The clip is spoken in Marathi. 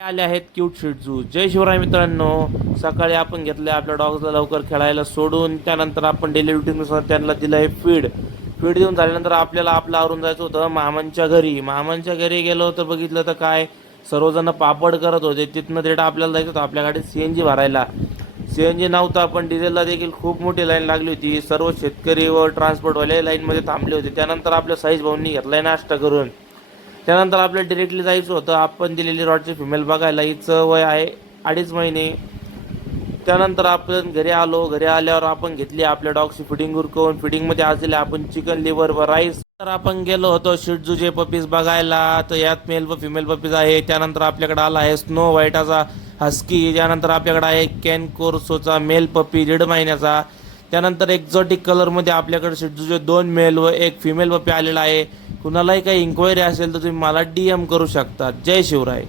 आले आहेत क्यूट शिट्झू. जय शिवराय मित्रांनो. सकाळी आपण घेतले आपल्या डॉग्सला लवकर खेळायला सोडून, त्यानंतर आपण डेली रुटीननुसार त्यांना दिलं आहे फीड. फीड देऊन झाल्यानंतर आपल्याला आपलं आवरून जायचं होतं मामांच्या घरी. मामांच्या घरी गेलो तर बघितलं तर काय, सर्वजण पापड करत होते. तिथनं थेट आपल्याला जायचं होतं आपल्या गाडीत CNG भरायला. CNG नव्हता, पण डिझेलला देखील खूप मोठी लाईन लागली होती. सर्व शेतकरी व ट्रान्सपोर्टवाले लाईनमध्ये थांबले होते. त्यानंतर आपल्या साईज भाऊंनी घेतलाय नाश्ता करून. त्यानंतर आपल्याला डिरेक्टली जायचं होतं आपण दिलेली रॉडची फिमेल बघायला. हिचं वय आहे 2.5 महिने. त्यानंतर आपण घरी आलो. घरी आल्यावर आपण घेतली आपल्या डॉगची फिडिंग उरकवून. फिडिंगमध्ये आज दिले आपण चिकन लिव्हर व राईस. तर आपण गेलो होतो शिट्झूचे पपीज बघायला. तर यात मेल व फिमेल पपीज आहे. त्यानंतर आपल्याकडे आला आहे स्नो व्हाईटाचा हस्की. त्यानंतर आपल्याकडे आहे कॅन कोर्सोचा मेल पपी 1.5 महिन्याचा. त्यानंतर एक्झॉटिक कलरमध्ये आपल्याकडे शिट्झूचे 2 मेल व 1 फिमेल पपी आलेला आहे. कुणालाही काही इन्क्वायरी असेल तर तुम्ही मला DM करू शकता. जय शिवराय.